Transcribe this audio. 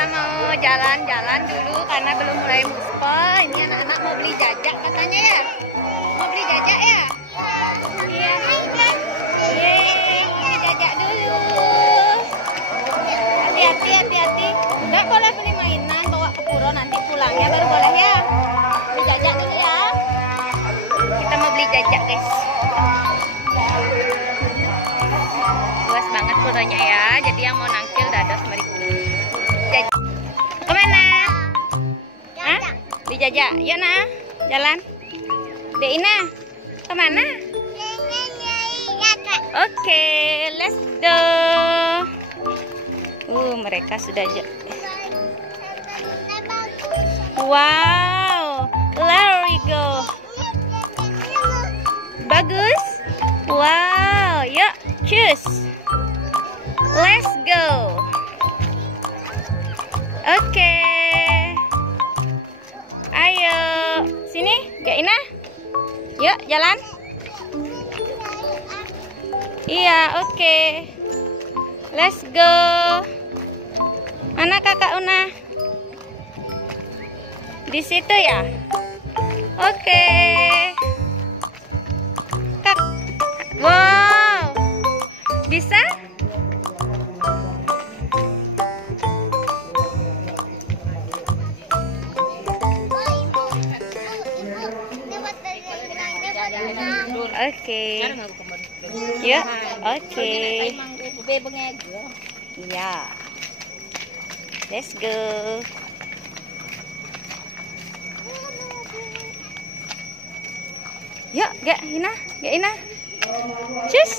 kita mau jalan-jalan dulu karena belum mulai muspel. Ini anak-anak mau beli jajak katanya ya. Mau beli jajak ya? Iya. Yeay, mau beli jajak dulu. Hati-hati. Nggak boleh beli mainan, bawa ke pura, nanti pulangnya baru boleh ya. Beli jajak dulu ya. Kita mau beli jajak, guys. Luas banget puronya ya. Jadi yang mau nangkil dados mari. Jajak. Kemana? Hah? Beli jajak. Yuk nah, jalan. Dek Ina, kemana? Oke, let's go. Mereka sudah wow, there we go. Bagus. Wow, yuk, choose. Let's go. Oke. Ayo, sini, Kak Ina. Yuk, jalan. Iya, oke. Let's go. Mana Kakak Una? Di situ ya? Oke. Kak. Wow. Bisa? Oke. Ya, oke. Ya. Let's go. Yuk, Gak Ina. Cus.